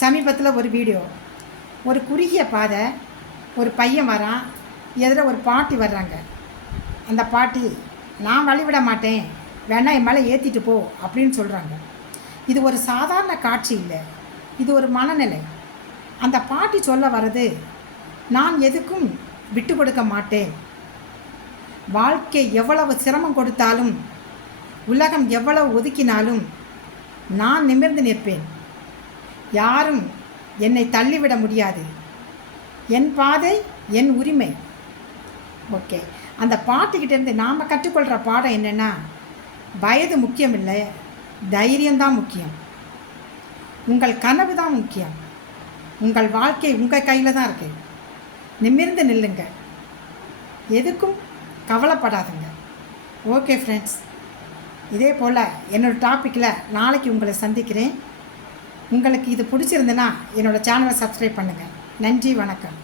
சமீபத்தில் ஒரு வீடியோ, ஒரு குறுகிய பாதை, ஒரு பையன் வரான், எதில் ஒரு பாட்டி வர்றாங்க. அந்த பாட்டி, நான் வழிவிட மாட்டேன், வேணா என் மேலே ஏற்றிட்டு போ அப்படின்னு சொல்கிறாங்க. இது ஒரு சாதாரண காட்சி இல்லை, இது ஒரு மனநிலை. அந்த பாட்டி சொல்ல வர்றது, நான் எதுக்கும் விட்டு கொடுக்க மாட்டேன். வாழ்க்கை எவ்வளவு சிரமம் கொடுத்தாலும், உலகம் எவ்வளவு ஒதுக்கினாலும் நான் நிமிர்ந்து நிற்பேன். யாரும் என்னை தள்ளிவிட முடியாது. என் பாதை, என் உரிமை. ஓகே, அந்த பாட்டுக்கிட்டேருந்து நாம் கற்றுக்கொள்கிற பாடம் என்னென்னா, வயது முக்கியம் இல்லை, தைரியம்தான் முக்கியம். உங்கள் கனவு தான் முக்கியம். உங்கள் வாழ்க்கை உங்கள் கையில் தான் இருக்குது. நிமிர்ந்து நில்லுங்க, எதுக்கும் கவலைப்படாதுங்க. ஓகே ஃப்ரெண்ட்ஸ், இதே போல் என்னோடய டாப்பிக்கில் நாளைக்கு உங்களை சந்திக்கிறேன். உங்களுக்கு இது பிடிச்சிருந்துன்னா என்னோடய சேனலை சப்ஸ்கிரைப் பண்ணுங்கள். நன்றி, வணக்கம்.